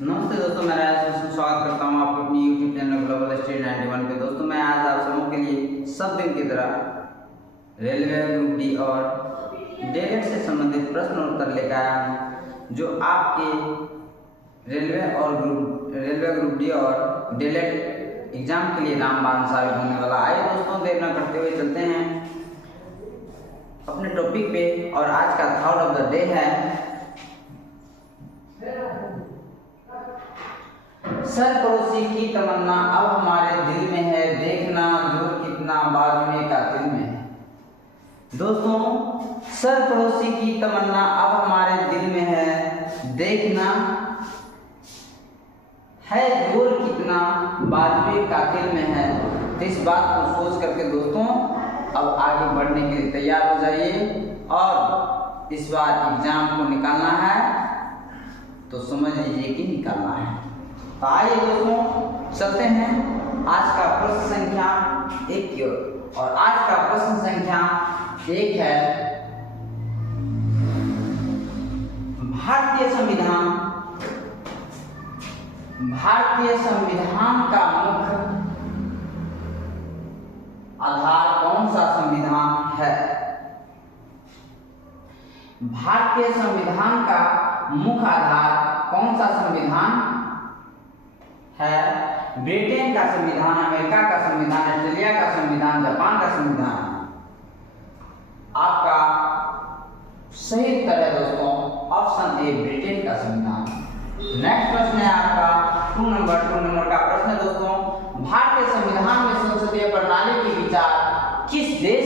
नमस्ते दोस्तों, मैं राजेश स्वागत करता हूं आपको अपनी यूट्यूब चैनल ग्लोबल स्टडी 91 पे। दोस्तों, मैं आज आप सबों के लिए सब दिन की तरह रेलवे ग्रुप डी और डीएलएड से संबंधित प्रश्न और उत्तर लेकर आया हूं, जो आपके रेलवे ग्रुप डी और डीएलएड एग्जाम के लिए रामबाण साबित होने वाला। आइए दोस्तों, देर न करते हुए चलते हैं अपने टॉपिक पे। और आज का थॉट ऑफ द डे है सरफरोशी की तमन्ना अब हमारे दिल में है, देखना जोर कितना बाजुए का दिल में है। दोस्तों, सरफरोशी की तमन्ना अब हमारे दिल में है, देखना है जोर कितना बाजुए का दिल में है। तो इस बात को सोच करके दोस्तों अब आगे बढ़ने के लिए तैयार हो जाइए। और इस बार एग्जाम को निकालना है तो समझ लीजिए कि निकालना है। तो आइए दोस्तों चलते हैं आज का प्रश्न संख्या 1 की ओर। और आज का प्रश्न संख्या 1 है, भारतीय संविधान का मुख्य आधार कौन सा संविधान है? भारतीय संविधान का मुख्य आधार कौन सा संविधान है? ब्रिटेन का संविधान, अमेरिका का संविधान, ऑस्ट्रेलिया का संविधान, जापान का संविधान। आपका सही उत्तर है दोस्तों ऑप्शन ए, ब्रिटेन का संविधान। नेक्स्ट प्रश्न है आपका 2 नंबर का प्रश्न है दोस्तों, भारतीय संविधान में संसदीय प्रणाली के विचार किस देश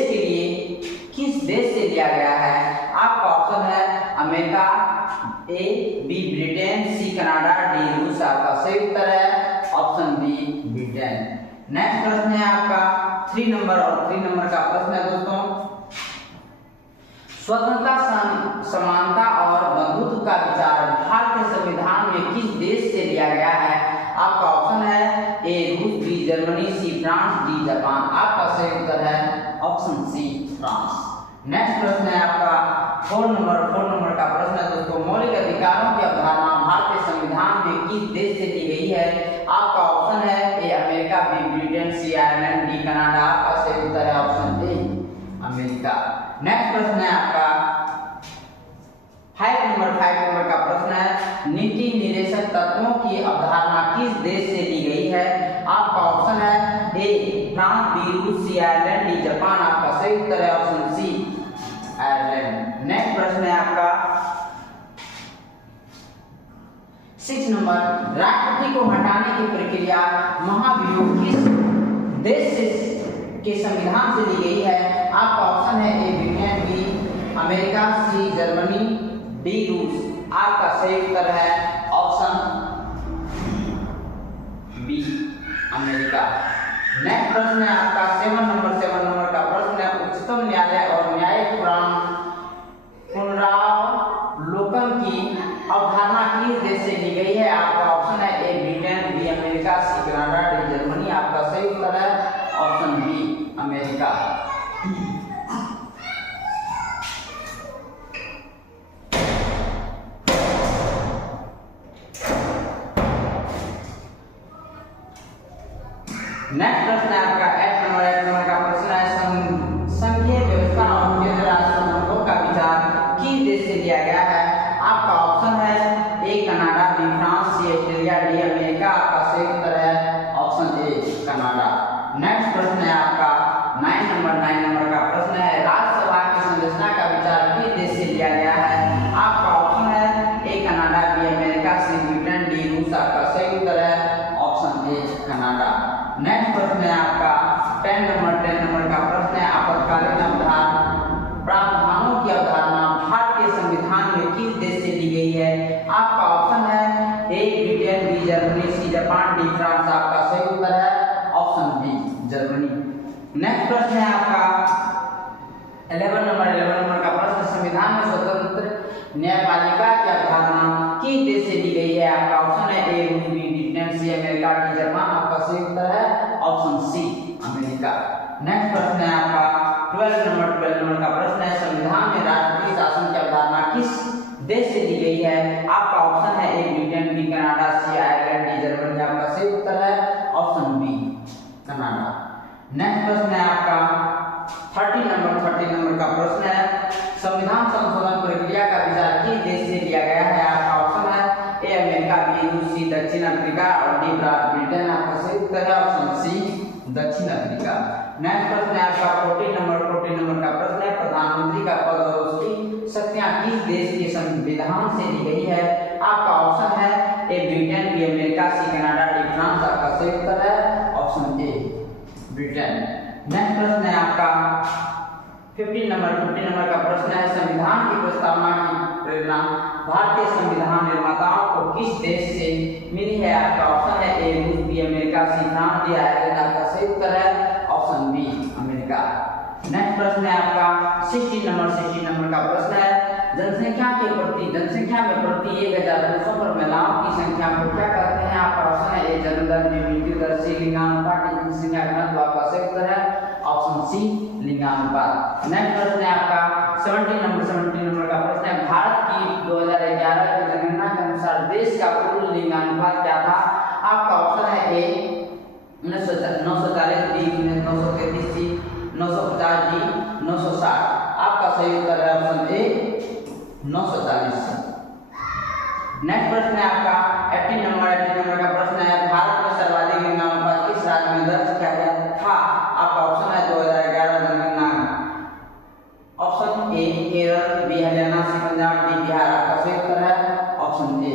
से लिया गया है? आपका ऑप्शन है America, A B Britain, C Canada, D रूस। आपका सही उत्तर है ऑप्शन बी, ब्रिटेन। नेक्स्ट प्रश्न है आपका 3 नंबर का प्रश्न है दोस्तों, स्वतंत्रता, समानता और बंधुत्व का विचार भारतीय संविधान में किस देश से लिया गया है? आपका ऑप्शन है ए रूस, B Germany, C France, D Japan. आपका सही उत्तर है ऑप्शन सी, फ्रांस। नेक्स्ट प्रश्न है आपका 4 नंबर का प्रश्न है दोस्तों, मौलिक अधिकारों की अवधारणा भारतीय संविधान में किस देश से दी गई है? आपका ऑप्शन है A America, B Britain, C Ireland, D Canada. आपका सही उत्तर है ऑप्शन ए, अमेरिका। नेक्स्ट प्रश्न है आपका 5 नंबर का प्रश्न है, नीति निर्देशक तत्वों की अवधारणा किस देश से ली गई है? आपका ऑप्शन है ए फ्रांस, बी रूस, सी आयरलैंड, डी जापान। आपका सही उत्तर है ऑप्शन सी, आयरलैंड। नेक्स्ट प्रश्न है आपका 6 नंबर, राष्ट्रपति को हटाने की प्रक्रिया महाभियोग किस देश के संविधान से ली गई है? आपका ऑप्शन है A Britain, B America, C Germany, D रूस। आपका सही उत्तर है ऑप्शन बी, अमेरिका। नेक्स्ट प्रश्न है आपका 7 नंबर का प्रश्न है, उच्चतम न्यायालय और न्यायिक पुनरावलोकन की अवधारणा किस देश से ली गई है? आपका ऑप्शन है A Britain, B America, C Canada, D Germany. आपका सही उत्तर है ऑप्शन बी, अमेरिका। नेक्स्ट प्रश्न है आपका 8 नंबर का प्रश्न है, संघीय व्यवस्था और केंद्र राष्ट्र संबंधों का विचार किस देश से लिया गया है? आपका ऑप्शन है A Canada, B France, C Australia, D America. आपका सही उत्तर है ऑप्शन ए, कनाडा। नेक्स्ट प्रश्न है आपका 9 नंबर का प्रश्न है, राज्यसभा की संरचना का विचार किस देश से लिया गया है? आपका ऑप्शन है A Canada, B America, C Britain, D रूस। आपका सही उत्तर है ऑप्शन ए, कनाडा। नेक्स्ट प्रश्न है आपका 10 नंबर का प्रश्न है, आपातकालीन प्रावधानों की अवधारणा भारतीय संविधान में किस देश से ली गई है? आपका ऑप्शन है A Britain, B Germany, C Japan, D France. आपका सही उत्तर है ऑप्शन बी, जर्मनी। नेक्स्ट प्रश्न है आपका 11 नंबर का प्रश्न, संविधान में स्वतंत्र न्यायपालिका की अवधारणा किस देश से ली गई है? आपका ऑप्शन है ए रूस, B Britain, C America, D Japan. आपका सही उत्तर है ऑप्शन सी, अमेरिका। नेक्स्ट प्रश्न है आपका 12 नंबर का प्रश्न है, संविधान में राष्ट्रपति शासन की अवधारणा किस देश से दी गई है? आपका ऑप्शन है ए ब्रिटेन, बी कनाडा, सी उत्तर है ऑप्शन सी दक्षिण अफ्रीका। नेक्स्ट प्रश्न है आपका 14 नंबर का प्रश्न है प्रधानमंत्री का पद और उसकी शक्तियां किस देश के संविधान से ली गई है? आपका ऑप्शन है A Britain, B America, C Canada, D France. आपका सही उत्तर है ऑप्शन ए ब्रिटेन। नेक्स्ट प्रश्न है आपका 15 नंबर का प्रश्न है संविधान की प्रस्तावना की प्रेरणा भारतीय संविधान निर्माताओं को किस देश से मिली है? आपका ऑप्शन है ए रूस, B America, C France, D Ireland. आपका सही उत्तर है ऑप्शन बी अमेरिका। नेक्स्ट प्रश्न है आपका 16 नंबर का प्रश्न है जनसंख्या में प्रति 1000 पुरुषों पर महिलाओं की संख्या को क्या कहते हैं? आपका ऑप्शन है ए जन्म दर, बी मृत्यु दर, सी लिंगानुपात, डी जनसंख्या घनत्व। आपका सही उत्तर है ऑप्शन सी लिंगानुपात। नेक्स्ट प्रश्न है आपका 17 नंबर का प्रश्न है भारत की 2011 की जनगणना के अनुसार देश का कुल लिंगानुपात क्या था? आपका ऑप्शन है ए 940, बी 933, सी 950, डी 960। आपका सही उत्तर है ऑप्शन ए 940। नेक्स्ट प्रश्न है आपका 18 नंबर का प्रश्न है भारत में सर्वाधिक लिंगानुपात किस राज्य में दर्ज किया गया था? आपका ऑप्शन है 2011 जनगणना। Option A Kerala, B Haryana, C Punjab, D Bihar. आपका सही उत्तर है ऑप्शन ए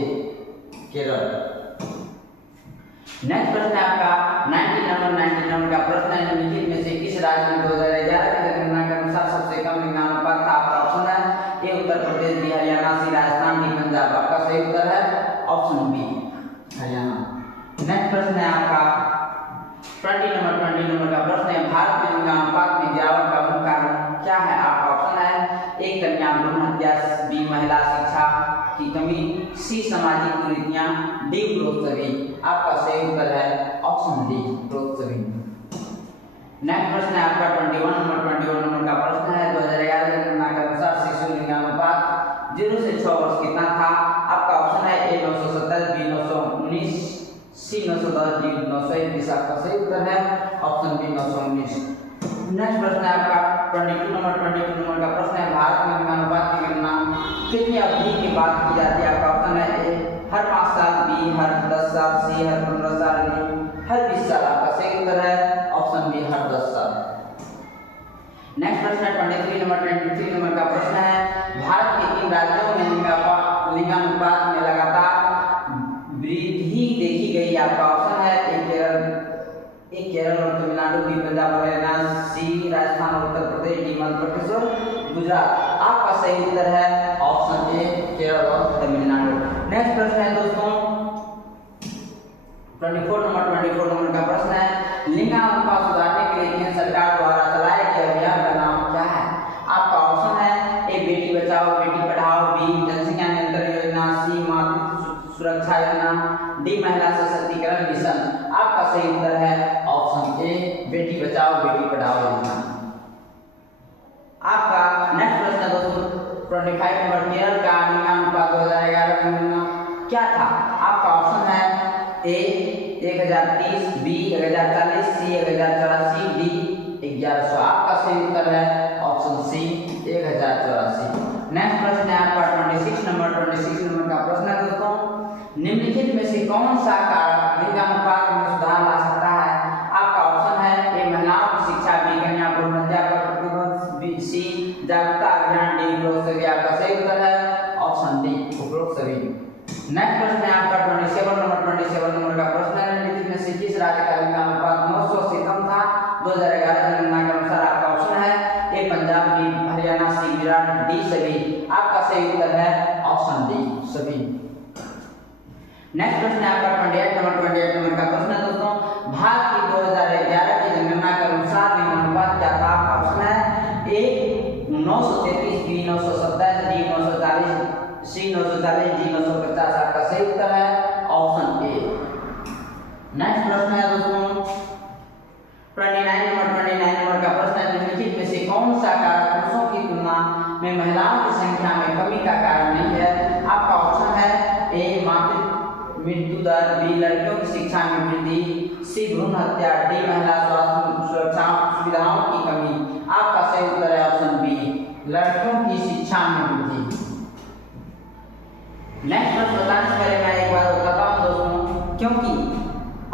केरल। नेक्स्ट प्रश्न है आपका 19 नंबर का प्रश्न है निम्नलिखित में से किस राज्य में 2011 की जनगणना के अनुसार सबसे कम लिंगानुपात था? आपका ऑप्शन है ए उत्तर प्रदेश, बी हरियाणा, सी राजस्थान, डी पंजाब। आपका सही उत्तर है ऑप्शन बी हरियाणा। नेक्स्ट प्रश्न है आपका 20 नंबर का प्रश्न है भारत में लिंगानुपात में गिरावट का मुख्य कारण क्या है? आपका ऑप्शन है ए कन्या भ्रूण हत्या, बी महिला शिक्षा की कमी, सी सामाजिक कुरीतियां, डी ग्रोथ सभी। आपका सही उत्तर है ऑप्शन डी ग्रोथ सभी। नेक्स्ट प्रश्न है आपका 21 नंबर का प्रश्न है 2011 जनगणना के अनुसार शिशु लिंगानुपात 0 से 6 वर्ष कितना था? आपका ऑप्शन है ए 970, बी 919, सी 910, डी 921। आपका सही उत्तर है ऑप्शन बी 919। नेक्स्ट प्रश्न है आपका 22 नंबर का प्रश्न है भारत में लिंगानुपात की गणना कितनी अवधि के बाद की जाती है? आपका ऑप्शन है ए हर 5 साल, बी हर 10 साल, सी हर 15 साल, डी हर 20 साल। आपका सही उत्तर है ऑप्शन बी हर 10 साल। नेक्स्ट प्रश्न है 23 नंबर का प्रश्न है भारत के किन राज्यों में लिंगानुपात में लगातार वृद्धि देखी गई? आपका ऑप्शन है ए केरल और तमिलनाडु, बी पंजाब और हरियाणा, सी राजस्थान और उत्तर प्रदेश, डी मध्य प्रदेश और गुजरात। आपका सही उत्तर है ऑप्शन ए केरल और तमिलनाडु। नेक्स्ट प्रश्न है दोस्तों 24 नंबर का प्रश्न है लिंगानुपात सुधारने के लिए केंद्र सरकार द्वारा चलाए गए अभियान का नाम क्या है? आपका ऑप्शन है ए बेटी बचाओ बेटी पढ़ाओ, बी जनसंख्या नियंत्रण योजना, सी मातृत्व सुरक्षा योजना, डी महिला सशक्तिकरण मिशन। आपका सही उत्तर है ऑप्शन ए बेटी बचाओ बेटी पढ़ाओ योजना। आपका नेक्स्ट प्रश्न है दोस्तों 25 नंबर केरल का लिंगानुपात 2011 में क्या था? आपका ऑप्शन है ए 1030, बी 1040, सी 1084, डी 1100। आपका सही उत्तर है ऑप्शन सी 1084। नेक्स्ट प्रश्न है आपका 26 नंबर का प्रश्न है दोस्तों निम्नलिखित में से कौन सा कारक लिंगानुपात में सुधार ला सकता है? आपका ऑप्शन है ए महिलाओं की शिक्षा, बी कन्या भ्रूण हत्या पर प्रतिबंध, बी सी जागरूकता अभियान, डी उपरोक्त सभी। आपका सही उत्तर है ऑप्शन डी उपरोक्त सभी। नेक्स्ट प्रश्न है आपका 27 नंबर का प्रश्न है निम्नलिखित में से किस राज्य का लिंगानुपात 900 से कम था 2011 जनगणना के अनुसार? आपका ऑप्शन है ए पंजाब, बी हरियाणा, सी गुजरात, डी सभी। आपका सही उत्तर है ऑप्शन डी सभी। नेक्स्ट प्रश्न है आपका 28 नंबर का प्रश्न है दोस्तों भारत की 2011 की जनगणना के अनुसार लिंगानुपात क्या था? आपका ऑप्शन है ए 933, बी 927, डी 940, सी 940, डी 950। आपका सही उत्तर है ऑप्शन ए। नेक्स्ट प्रश्न है दोस्तों 29 नंबर का प्रश्न है निम्नलिखित में से कौन सा कारक पुरुषों की तुलना में महिलाओं की संख्या में कमी का कारण नहीं है? आपका ऑप्शन है ए मातृत्व मृत्यु दर, बी लड़कियों की शिक्षा में वृद्धि, सी भ्रूण हत्या, डी महिला स्वास्थ्य सुरक्षा सुविधाओं की कमी। आपका सही उत्तर है ऑप्शन बी लड़कियों की शिक्षा में वृद्धि। नेक्स्ट प्रश्न बताने से पहले मैं एक बात बताता हूँ दोस्तों क्योंकि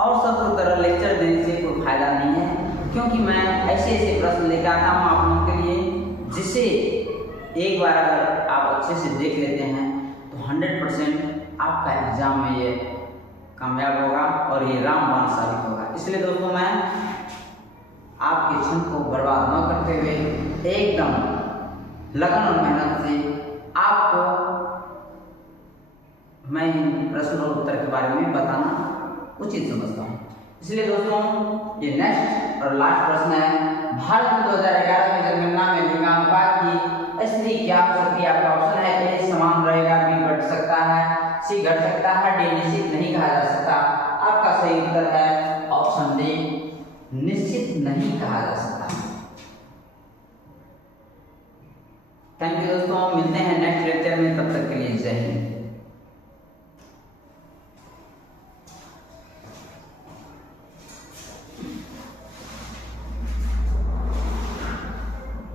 और सब तरह लेक्चर देने से कोई फायदा नहीं है, क्योंकि मैं ऐसे ऐसे प्रश्न लेकर आता हूँ आप लोगों के लिए, जिसे एक बार अगर आप अच्छे से देख लेते हैं तो 100% आपका एग्जाम में ये कामयाब होगा और ये रामबाण साबित होगा। इसलिए दोस्तों मैं आपके क्षण को बर्बाद न करते हुए एकदम लगन और मेहनत से आपको मैं इन प्रश्न और उत्तर के बारे में बताना उचित समझता हूँ। इसलिए दोस्तों ये नेक्स्ट और लास्ट प्रश्न है, भारत में 2011 की जनगणना में लिंगानुपात की स्थिति क्या हो सकती है? आपका ऑप्शन है ए समान रहेगा, बी बढ़ सकता है, सी घट सकता है, डी निश्चित नहीं कहा जा सकता। आपका सही उत्तर है ऑप्शन डी, निश्चित नहीं कहा जा सकता। थैंक यू दोस्तों, मिलते हैं नेक्स्ट लेक्चर में, तब तक के लिए जय हिंद।